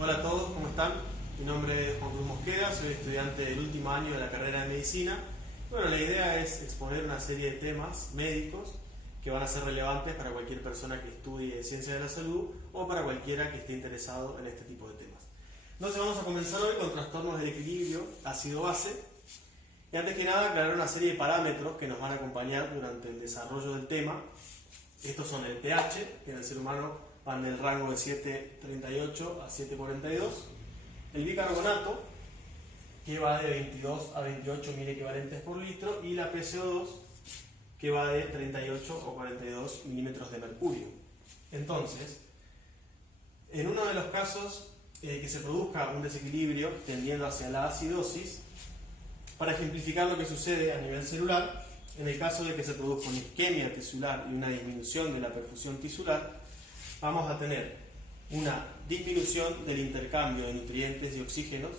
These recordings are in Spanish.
Hola a todos, ¿cómo están? Mi nombre es Juan Cruz Mosqueda, soy estudiante del último año de la carrera de Medicina. Bueno, la idea es exponer una serie de temas médicos que van a ser relevantes para cualquier persona que estudie Ciencias de la Salud o para cualquiera que esté interesado en este tipo de temas. Entonces vamos a comenzar hoy con trastornos del equilibrio ácido-base. Y antes que nada, aclarar una serie de parámetros que nos van a acompañar durante el desarrollo del tema. Estos son el pH, que en el ser humano van del rango de 7,38 a 7,42. El bicarbonato, que va de 22 a 28 mil equivalentes por litro. Y la PCO2, que va de 38 o 42 milímetros de mercurio. Entonces, en uno de los casos que se produzca un desequilibrio tendiendo hacia la acidosis, para ejemplificar lo que sucede a nivel celular, en el caso de que se produzca una isquemia tisular y una disminución de la perfusión tisular, vamos a tener una disminución del intercambio de nutrientes y oxígenos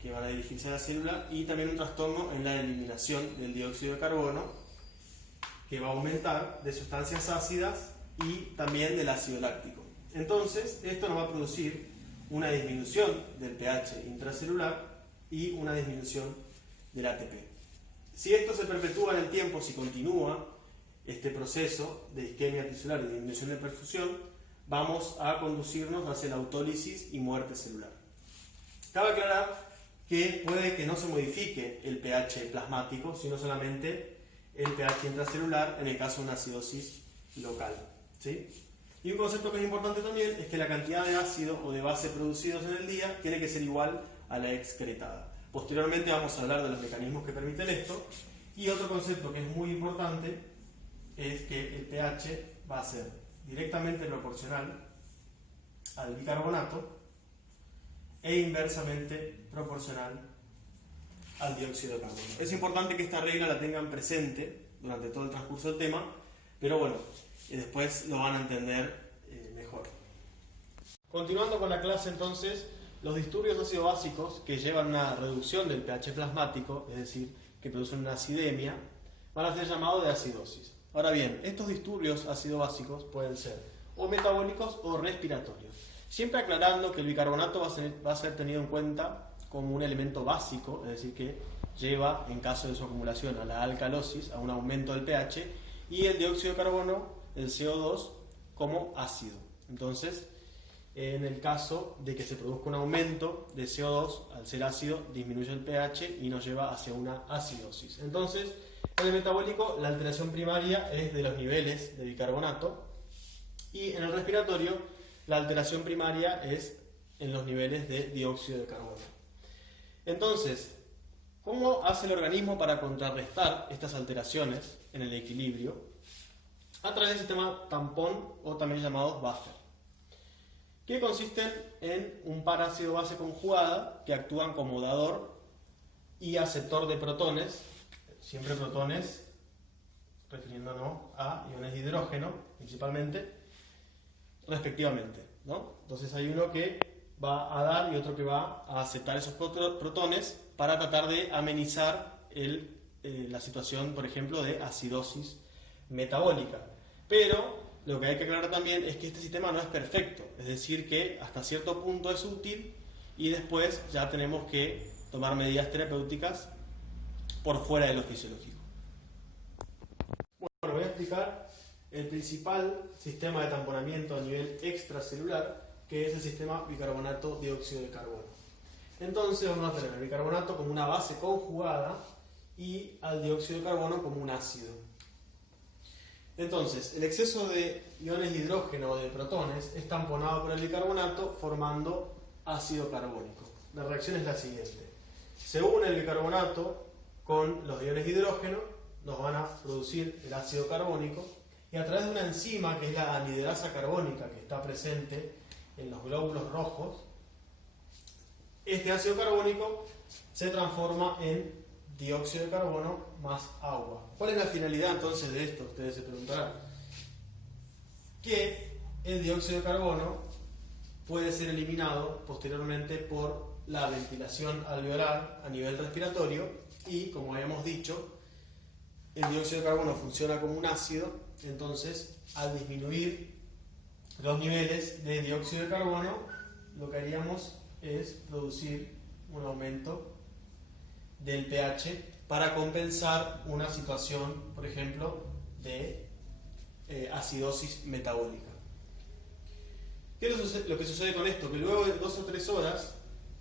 que van a dirigirse a la célula y también un trastorno en la eliminación del dióxido de carbono que va a aumentar de sustancias ácidas y también del ácido láctico. Entonces, esto nos va a producir una disminución del pH intracelular y una disminución del ATP. Si esto se perpetúa en el tiempo, si continúa este proceso de isquemia tisular y disminución de perfusión, vamos a conducirnos hacia la autólisis y muerte celular. Cabe aclarar que puede que no se modifique el pH plasmático, sino solamente el pH intracelular en el caso de una acidosis local, ¿sí? Y un concepto que es importante también es que la cantidad de ácido o de base producidos en el día tiene que ser igual a la excretada. Posteriormente vamos a hablar de los mecanismos que permiten esto. Y otro concepto que es muy importante es que el pH va a ser directamente proporcional al bicarbonato e inversamente proporcional al dióxido de carbono. Es importante que esta regla la tengan presente durante todo el transcurso del tema, pero bueno, después lo van a entender mejor. Continuando con la clase entonces, los disturbios ácido-básicos que llevan una reducción del pH plasmático, es decir, que producen una acidemia, van a ser llamados de acidosis. Ahora bien, estos disturbios ácido-básicos pueden ser o metabólicos o respiratorios. Siempre aclarando que el bicarbonato va a ser tenido en cuenta como un elemento básico, es decir, que lleva, en caso de su acumulación, a la alcalosis, a un aumento del pH, y el dióxido de carbono, el CO2, como ácido. Entonces, en el caso de que se produzca un aumento de CO2, al ser ácido, disminuye el pH y nos lleva hacia una acidosis. Entonces, en el metabólico, la alteración primaria es de los niveles de bicarbonato y en el respiratorio, la alteración primaria es en los niveles de dióxido de carbono. Entonces, ¿cómo hace el organismo para contrarrestar estas alteraciones en el equilibrio? A través del sistema tampón o también llamados buffer, que consisten en un par ácido-base conjugada que actúan como dador y aceptor de protones, siempre protones refiriéndonos a iones de hidrógeno principalmente, respectivamente, ¿no? Entonces hay uno que va a dar y otro que va a aceptar esos protones para tratar de amenizar la situación, por ejemplo, de acidosis metabólica. Pero lo que hay que aclarar también es que este sistema no es perfecto, es decir, que hasta cierto punto es útil y después ya tenemos que tomar medidas terapéuticas por fuera de lo fisiológico. Bueno, voy a explicar el principal sistema de tamponamiento a nivel extracelular, que es el sistema bicarbonato dióxido de carbono. Entonces vamos a tener el bicarbonato como una base conjugada y al dióxido de carbono como un ácido. Entonces, el exceso de iones de hidrógeno o de protones es tamponado por el bicarbonato formando ácido carbónico. La reacción es la siguiente. Se une el bicarbonato con los iones de hidrógeno, nos van a producir el ácido carbónico y a través de una enzima que es la anidrasa carbónica que está presente en los glóbulos rojos, este ácido carbónico se transforma en dióxido de carbono más agua. ¿Cuál es la finalidad entonces de esto? Ustedes se preguntarán. Que el dióxido de carbono puede ser eliminado posteriormente por la ventilación alveolar a nivel respiratorio y, como habíamos dicho, el dióxido de carbono funciona como un ácido, entonces al disminuir los niveles de dióxido de carbono, lo que haríamos es producir un aumento del pH para compensar una situación, por ejemplo, de acidosis metabólica. ¿Qué es lo que sucede con esto? Que luego de 2 o 3 horas,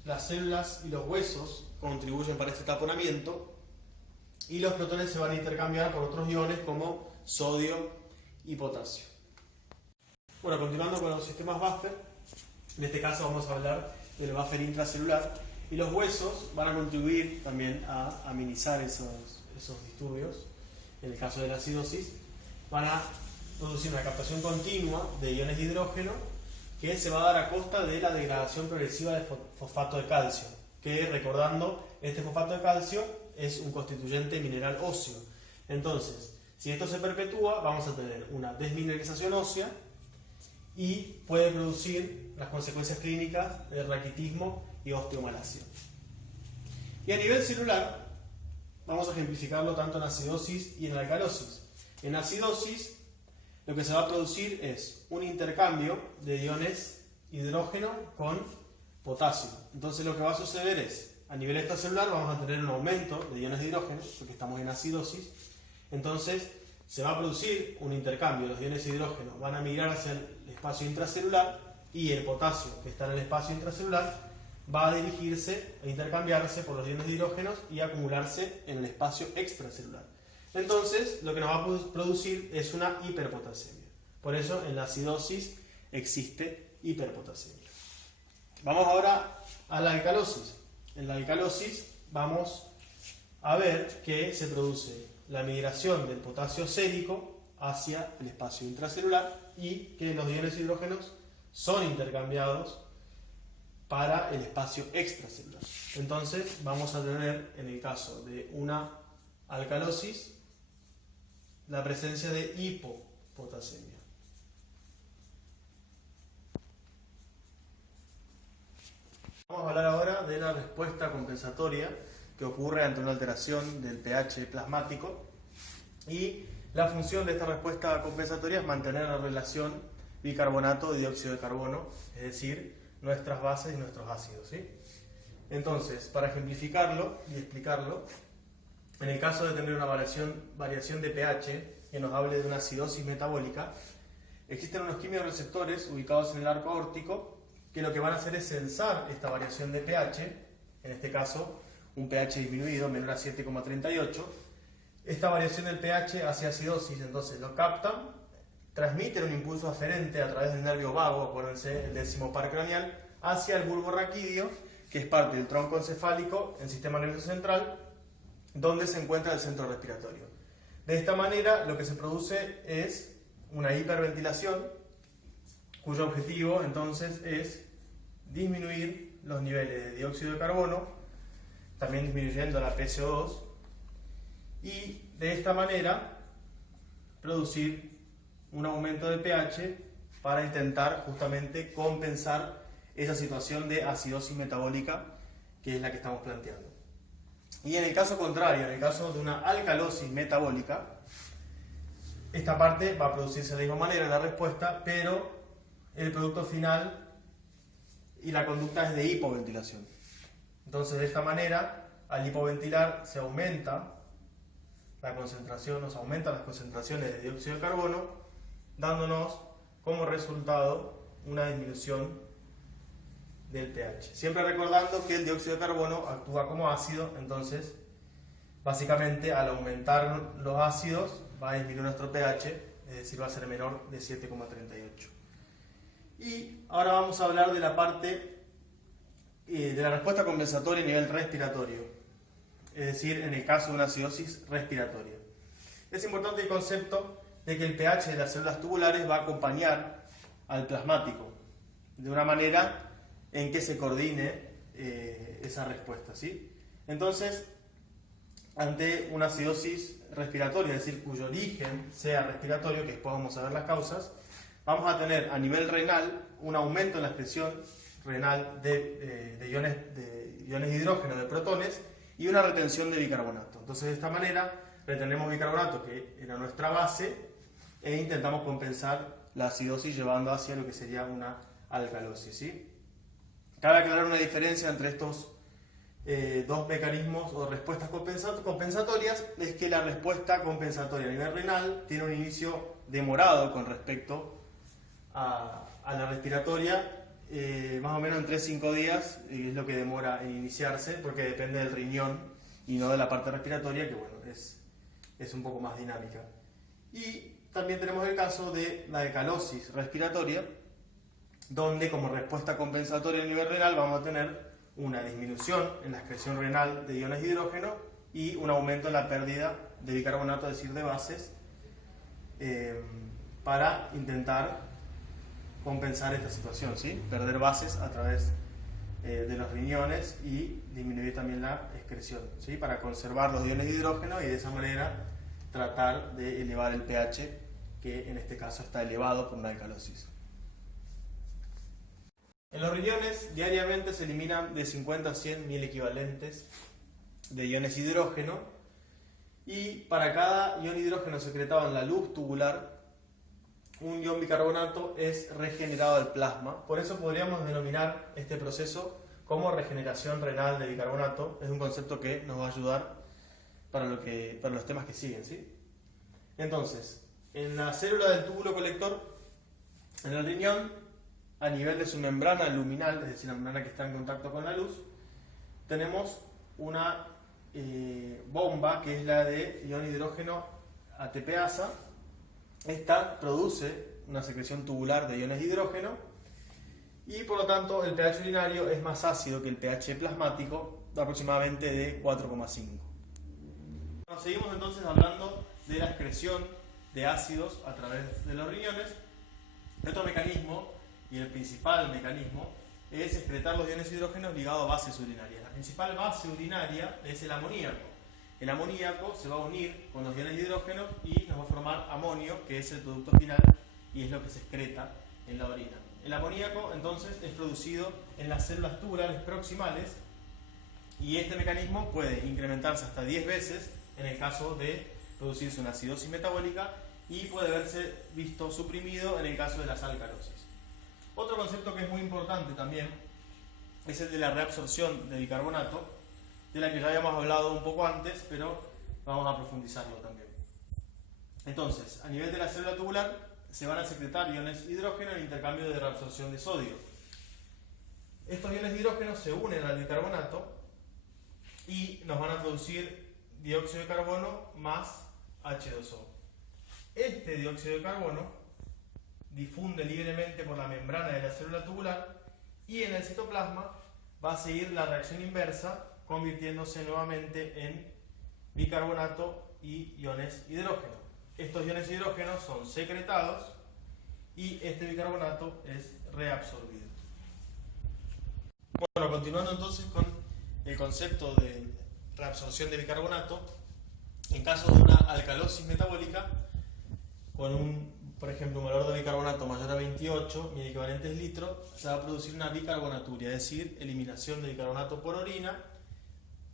las células y los huesos contribuyen para este taponamiento y los protones se van a intercambiar por otros iones como sodio y potasio. Bueno, continuando con los sistemas buffer, en este caso vamos a hablar del buffer intracelular, y los huesos van a contribuir también a minimizar esos disturbios. En el caso de la acidosis, van a producir una captación continua de iones de hidrógeno que se va a dar a costa de la degradación progresiva de fosfato de calcio, que, recordando, este fosfato de calcio es un constituyente mineral óseo. Entonces, si esto se perpetúa, vamos a tener una desmineralización ósea y puede producir las consecuencias clínicas de raquitismo y osteomalacia. Y a nivel celular, vamos a ejemplificarlo tanto en acidosis y en alcalosis. En acidosis, lo que se va a producir es un intercambio de iones hidrógeno con potasio. Entonces lo que va a suceder es, a nivel extracelular vamos a tener un aumento de iones de hidrógeno, porque estamos en acidosis. Entonces se va a producir un intercambio, los iones de hidrógeno van a migrar hacia el espacio intracelular y el potasio que está en el espacio intracelular va a dirigirse a intercambiarse por los iones de hidrógeno y acumularse en el espacio extracelular. Entonces, lo que nos va a producir es una hiperpotasemia. Por eso, en la acidosis existe hiperpotasemia. Vamos ahora a la alcalosis. En la alcalosis vamos a ver que se produce la migración del potasio sérico hacia el espacio intracelular y que los iones de hidrógenos son intercambiados para el espacio extracelular. Entonces, vamos a tener, en el caso de una alcalosis, la presencia de hipopotasemia. Vamos a hablar ahora de la respuesta compensatoria que ocurre ante una alteración del pH plasmático, y la función de esta respuesta compensatoria es mantener la relación bicarbonato y dióxido de carbono, es decir, nuestras bases y nuestros ácidos, ¿sí? Entonces, para ejemplificarlo y explicarlo, en el caso de tener una variación de pH que nos hable de una acidosis metabólica, existen unos quimiorreceptores ubicados en el arco aórtico que lo que van a hacer es censar esta variación de pH, en este caso un pH disminuido, menor a 7,38. Esta variación del pH hacia acidosis, entonces lo captan, transmiten un impulso aferente a través del nervio vago, acuérdense, el 10º par craneal, hacia el bulbo raquídeo, que es parte del tronco encefálico, el sistema nervioso central, donde se encuentra el centro respiratorio. De esta manera, lo que se produce es una hiperventilación, cuyo objetivo entonces es disminuir los niveles de dióxido de carbono, también disminuyendo la PCO2, y de esta manera producir un aumento de pH para intentar justamente compensar esa situación de acidosis metabólica que es la que estamos planteando. Y en el caso contrario, en el caso de una alcalosis metabólica, esta parte va a producirse de la misma manera, la respuesta, pero el producto final y la conducta es de hipoventilación. Entonces, de esta manera, al hipoventilar se aumenta la concentración, nos aumentan las concentraciones de dióxido de carbono, dándonos como resultado una disminución del pH. Siempre recordando que el dióxido de carbono actúa como ácido, entonces básicamente al aumentar los ácidos va a disminuir nuestro pH, es decir, va a ser menor de 7,38. Y ahora vamos a hablar de la parte de la respuesta compensatoria a nivel respiratorio, es decir, en el caso de una acidosis respiratoria. Es importante el concepto de que el pH de las células tubulares va a acompañar al plasmático de una manera en que se coordine esa respuesta, ¿sí? Entonces, ante una acidosis respiratoria, es decir, cuyo origen sea respiratorio, que después vamos a ver las causas, vamos a tener a nivel renal un aumento en la expresión renal de iones de hidrógeno, de protones, y una retención de bicarbonato. Entonces, de esta manera, retenemos bicarbonato, que era nuestra base, e intentamos compensar la acidosis llevando hacia lo que sería una alcalosis, ¿sí? Cabe aclarar una diferencia entre estos dos mecanismos o respuestas compensatorias, es que la respuesta compensatoria a nivel renal tiene un inicio demorado con respecto a la respiratoria, más o menos entre 5 días es lo que demora en iniciarse, porque depende del riñón y no de la parte respiratoria, que bueno, es un poco más dinámica. Y también tenemos el caso de la alcalosis respiratoria, donde como respuesta compensatoria a nivel renal vamos a tener una disminución en la excreción renal de iones de hidrógeno y un aumento en la pérdida de bicarbonato, es decir, de bases, para intentar compensar esta situación, ¿sí? Perder bases a través de los riñones y disminuir también la excreción, ¿sí? Para conservar los iones de hidrógeno y de esa manera tratar de elevar el pH, que en este caso está elevado por una alcalosis. En los riñones diariamente se eliminan de 50 a 100 mil equivalentes de iones de hidrógeno, y para cada ion de hidrógeno secretado en la luz tubular, un ion bicarbonato es regenerado al plasma. Por eso podríamos denominar este proceso como regeneración renal de bicarbonato. Es un concepto que nos va a ayudar para los temas que siguen, ¿sí? Entonces, en la célula del túbulo colector, en el riñón, a nivel de su membrana luminal, es decir, la membrana que está en contacto con la luz, tenemos una bomba que es la de ion de hidrógeno ATPasa. Esta produce una secreción tubular de iones de hidrógeno y por lo tanto el pH urinario es más ácido que el pH plasmático, aproximadamente de 4,5. Bueno, seguimos entonces hablando de la excreción de ácidos a través de los riñones. Otro mecanismo, y el principal mecanismo, es excretar los iones de hidrógeno ligados a bases urinarias. La principal base urinaria es el amoníaco. El amoníaco se va a unir con los iones de hidrógeno y nos va a formar amonio, que es el producto final y es lo que se excreta en la orina. El amoníaco entonces es producido en las células tubulares proximales y este mecanismo puede incrementarse hasta 10 veces en el caso de producirse una acidosis metabólica y puede verse visto suprimido en el caso de las alcalosis. Otro concepto que es muy importante también es el de la reabsorción de bicarbonato, de la que ya habíamos hablado un poco antes, pero vamos a profundizarlo también. Entonces, a nivel de la célula tubular se van a secretar iones de hidrógeno en intercambio de reabsorción de sodio. Estos iones de hidrógeno se unen al bicarbonato y nos van a producir dióxido de carbono más H2O. Este dióxido de carbono difunde libremente por la membrana de la célula tubular y en el citoplasma va a seguir la reacción inversa, convirtiéndose nuevamente en bicarbonato y iones de hidrógeno. Estos iones de hidrógeno son secretados y este bicarbonato es reabsorbido. Bueno, continuando entonces con el concepto de reabsorción de bicarbonato, en caso de una alcalosis metabólica, con por ejemplo, un valor de bicarbonato mayor a 28 mil equivalentes litro, se va a producir una bicarbonaturia, es decir, eliminación de bicarbonato por orina,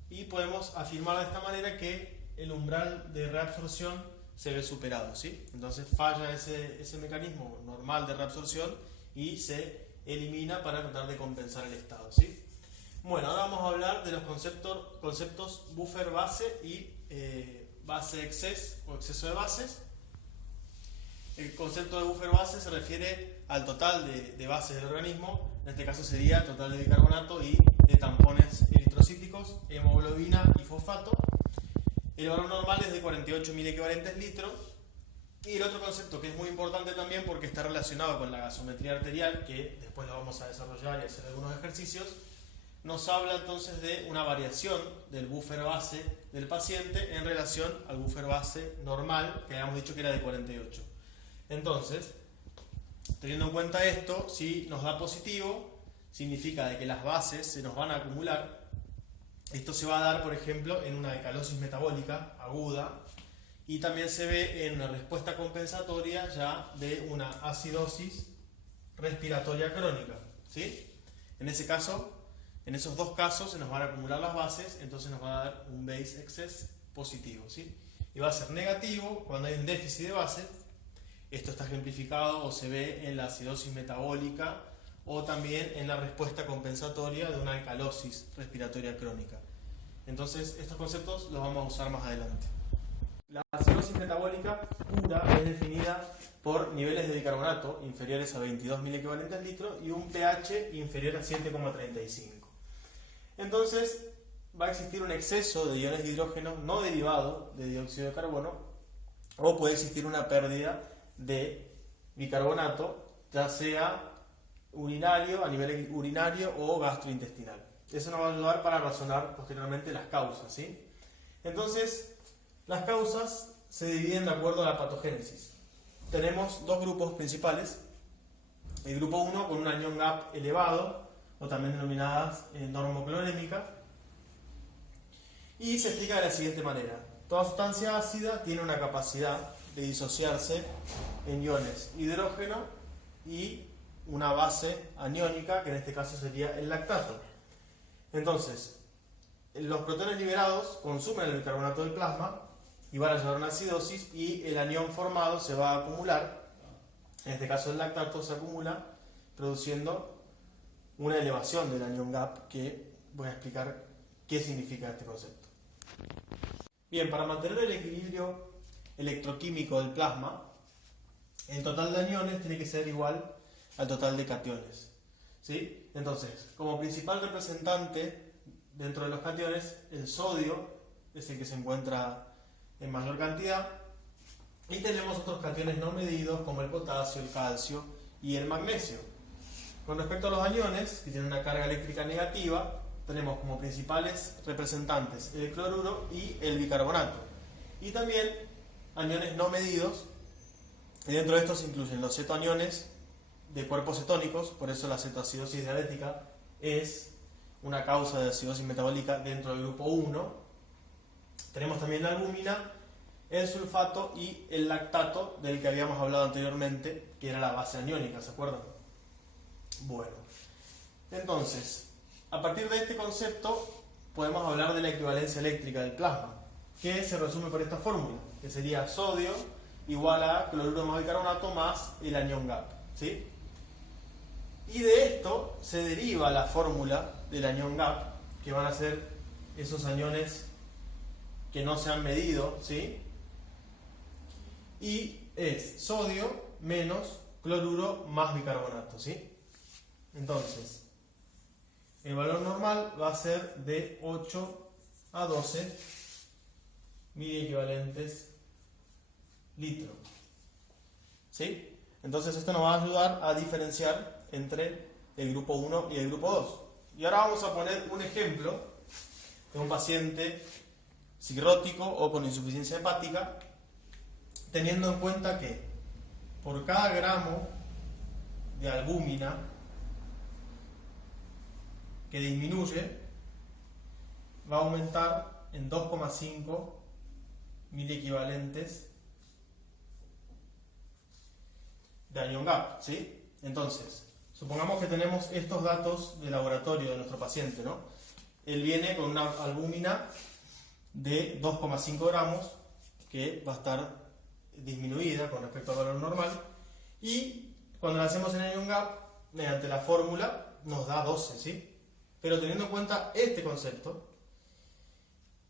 y podemos afirmar de esta manera que el umbral de reabsorción se ve superado, ¿sí? Entonces falla ese mecanismo normal de reabsorción y se elimina para tratar de compensar el estado, ¿sí? Bueno, ahora vamos a hablar de los conceptos buffer base y base excess o exceso de bases. El concepto de buffer base se refiere al total de bases del organismo, en este caso sería el total de bicarbonato y de tampones eritrocíticos, hemoglobina y fosfato. El valor normal es de 48.000 equivalentes litros. Y el otro concepto que es muy importante también porque está relacionado con la gasometría arterial, que después lo vamos a desarrollar y hacer algunos ejercicios, nos habla entonces de una variación del buffer base del paciente en relación al buffer base normal, que habíamos dicho que era de 48. Entonces, teniendo en cuenta esto, si nos da positivo, significa de que las bases se nos van a acumular. Esto se va a dar, por ejemplo, en una alcalosis metabólica aguda y también se ve en una respuesta compensatoria ya de una acidosis respiratoria crónica, ¿sí? En ese caso, en esos dos casos se nos van a acumular las bases, entonces nos va a dar un base excess positivo, ¿sí? Y va a ser negativo cuando hay un déficit de base. Esto está ejemplificado o se ve en la acidosis metabólica o también en la respuesta compensatoria de una alcalosis respiratoria crónica. Entonces, estos conceptos los vamos a usar más adelante. La acidosis metabólica pura es definida por niveles de bicarbonato inferiores a 22 mil-equivalentes al litro y un pH inferior a 7,35. Entonces, va a existir un exceso de iones de hidrógeno no derivado de dióxido de carbono, o puede existir una pérdida de bicarbonato, ya sea urinario, a nivel urinario o gastrointestinal. Eso nos va a ayudar para razonar posteriormente las causas, ¿sí? Entonces, las causas se dividen de acuerdo a la patogénesis. Tenemos dos grupos principales. El grupo 1 con un anión GAP elevado, o también denominadas normoclorémicas, y se explica de la siguiente manera. Toda sustancia ácida tiene una capacidad de disociarse en iones hidrógeno y una base aniónica, que en este caso sería el lactato. Entonces, los protones liberados consumen el bicarbonato del plasma y van a llevar a una acidosis, y el anión formado se va a acumular, en este caso el lactato se acumula, produciendo una elevación del anión GAP, que voy a explicar qué significa este concepto. Bien, para mantener el equilibrio electroquímico del plasma, el total de aniones tiene que ser igual al total de cationes, ¿sí? Entonces, como principal representante dentro de los cationes, el sodio es el que se encuentra en mayor cantidad, y tenemos otros cationes no medidos como el potasio, el calcio y el magnesio. Con respecto a los aniones, que tienen una carga eléctrica negativa, tenemos como principales representantes el cloruro y el bicarbonato, y también aniones no medidos, y dentro de estos se incluyen los cetoaniones de cuerpos cetónicos. Por eso la cetoacidosis diabética es una causa de acidosis metabólica dentro del grupo 1. Tenemos también la albúmina, el sulfato y el lactato, del que habíamos hablado anteriormente, que era la base aniónica, ¿se acuerdan? Bueno, entonces, a partir de este concepto podemos hablar de la equivalencia eléctrica del plasma, que se resume por esta fórmula, que sería sodio igual a cloruro más bicarbonato más el anión GAP, ¿sí? Y de esto se deriva la fórmula del anión GAP, que van a ser esos aniones que no se han medido, ¿sí? Y es sodio menos cloruro más bicarbonato, ¿sí? Entonces, el valor normal va a ser de 8 a 12 miliequivalentes litro, ¿sí? Entonces esto nos va a ayudar a diferenciar entre el grupo 1 y el grupo 2. Y ahora vamos a poner un ejemplo de un paciente cirrótico o con insuficiencia hepática, teniendo en cuenta que por cada gramo de albúmina que disminuye, va a aumentar en 2,5 miliequivalentes de anión GAP, ¿sí? Entonces, supongamos que tenemos estos datos de laboratorio de nuestro paciente, ¿no? Él viene con una albúmina de 2,5 gramos, que va a estar disminuida con respecto al valor normal, y cuando la hacemos en anión GAP, mediante la fórmula, nos da 12, ¿sí? Pero teniendo en cuenta este concepto,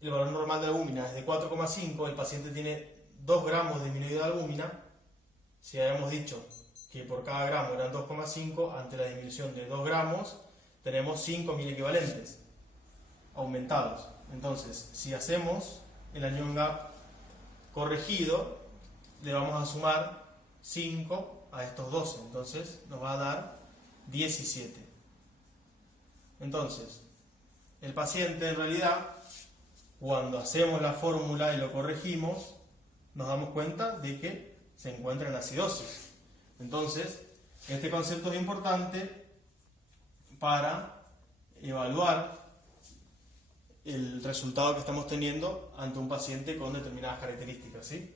el valor normal de la albúmina es de 4,5, el paciente tiene 2 gramos disminuido de albúmina. Si habíamos dicho que por cada gramo eran 2,5, ante la disminución de 2 gramos tenemos 5 miliequivalentes aumentados. Entonces, si hacemos el anión GAP corregido, le vamos a sumar 5 a estos 12, entonces nos va a dar 17. Entonces, el paciente en realidad, cuando hacemos la fórmula y lo corregimos, nos damos cuenta de que se encuentra en acidosis. Entonces, este concepto es importante para evaluar el resultado que estamos teniendo ante un paciente con determinadas características, ¿sí?